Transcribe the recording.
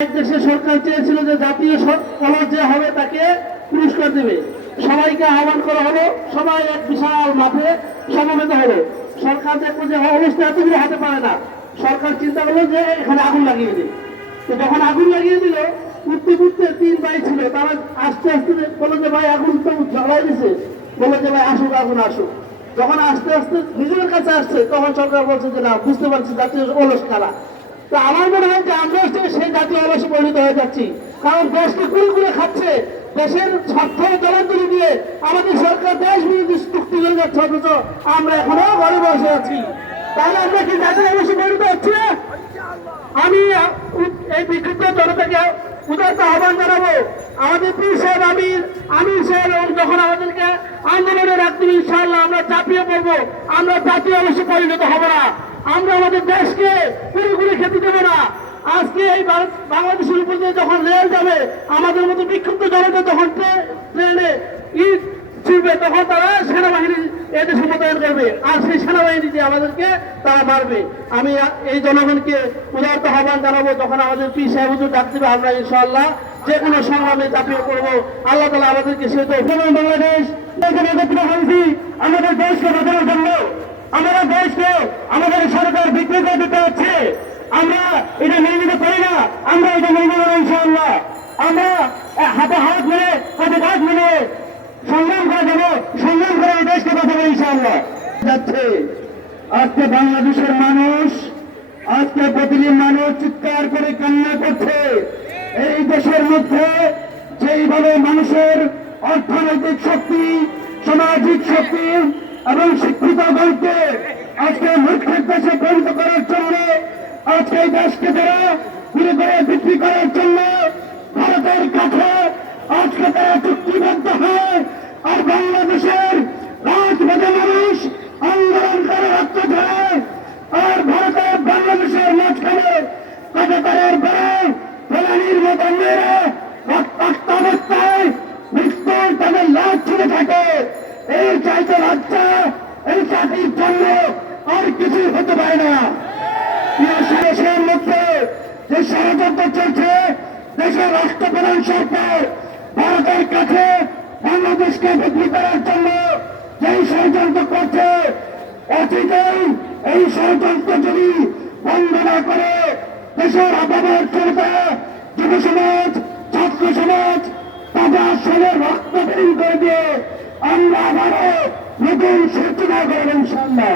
দেশের সরকার চেয়েছিল যে জাতীয় কলস যে হবে তাকে পুরস্কার দেবে, সবাইকে আহ্বান করা হলো, সবাই এক বিশাল মাঠে সমবেত হলো। সরকার দেখলো যে অবস্থা এতগুলো হতে পারে না, সরকার চিন্তা করলো যে এখানে আগুন লাগিয়ে দিই। তো যখন আগুন লাগিয়ে দিল, উঠতে উঠতে 3 ভাই ছিল, তারা আস্তে আস্তে বললো যে ভাই আগুন তো জ্বালাই দিছে, বললো যে ভাই আসুক আগুন আসুক। যখন আস্তে আস্তে নিজের কাছে আসছে, তখন সরকার বলছে যে না, বুঝতে পারছি জাতীয় অলস কারা। তো আমার মনে হয় যে আমরা সেই জাতীয় অলসে পরিণত হয়ে যাচ্ছি, কারণ দেশকে কুলকুলে খাচ্ছে, দেশের স্বার্থ জলাঞ্জলি দিয়ে আমাদের সরকার দেশ বিরোধী চুক্তি হয়ে যাচ্ছে, অথচ আমরা এখনো ঘরে বসে আছি। তাহলে আমরা কি জাতীয় অলসে পরিণত হচ্ছি না? আমি এই বিক্ষুব্ধ জনতাকে উদারতা আহ্বান জানাবো, আমাদের পীর সাহেব আমির সাহেব যখন আমাদেরকে আন্দোলনে রাখবেন, ইনশাআল্লাহ আমরা চাপিয়ে পড়বো, আমরা জাতীয় অলসে পরিণত হব না, আমরা আমাদের দেশকে পুরোপুরি খেতে দেবো না। আজকে এই বাংলাদেশের উপর দিয়ে যখন রেল যাবে, আমাদের মতো বিক্ষুব্ধ জনতা যখন ট্রেনে ইট ছুটবে, তখন তারা সেনাবাহিনী এদেশে মোতায়েন করবে, আর সেই সেনাবাহিনী দিয়ে আমাদেরকে তারা মারবে। আমি এই জনগণকে উদারত আহ্বান জানাবো, যখন আমাদের পীর সাহেব হুজুর ডাক দেবে, আমরা ইনশাআল্লাহ যে কোনো সংগ্রামে চাপিয়ে পড়বো। আল্লাহ তাআলা আমাদেরকে সেই তৌফিক। বাংলাদেশ আমাদের দেশকে বাঁচানোর জন্য, আমাদের দেশকে আমাদের সরকার বিক্রি করে দিতে হচ্ছে। আমরা এটা মেনে নিতে পারি না, আমরা এটা মেনে নেব ইনশাআল্লাহ। আমরা হাতে হাত মিলে, হাতে হাত মিলে সংগ্রাম করা যাবো, সংগ্রাম করে এই দেশকে বাঁচাবো ইনশাআল্লাহ। যাচ্ছে আজকে বাংলাদেশের মানুষ, আজকে প্রতিদিন মানুষ চিৎকার করে কান্না করছে। এই দেশের মধ্যে যেইভাবে মানুষের অর্থনৈতিক শক্তি, সামাজিক শক্তি এবং শিক্ষিত গণকে আজকে মূর্খের দেশে পরিণত করার জন্য, আজকে এই দেশকে তারা ঘুরে ঘুরে বিক্রি করার জন্য ভারতের কাছে আজকে তারা চুক্তিবদ্ধ হয়। আর বাংলাদেশের রাজপথে মানুষ আন্দোলন করে রক্ত ঝরে, আর ভারতের বাংলাদেশের মাঝখানে কাটাতারের বেড়ায় ফেলানির মতো মেয়েরা রক্তাক্ত অবস্থায় মৃত্যুর তাদের লাশ ছুটে থাকে। এই চাইতে লজ্জা এই জাতির জন্য আর কিছু হতে পারে না। দেশের মধ্যে যে ষড়যন্ত্র চলছে, দেশের রাষ্ট্রপ্রধান সরকার ভারতের কাছে বাংলাদেশকে বিক্রি করার জন্য যেই ষড়যন্ত্র করছে, অতীতেই এই ষড়যন্ত্র যদি বন্ধ না করে দেশের আবহাওয়ার জনতা, যুব সমাজ, ছাত্র সমাজ তাদের আসলে রক্ত বেরিয়ে করে দিয়ে আমরা আবারও নতুন সূচনা করব ইনশাআল্লাহ।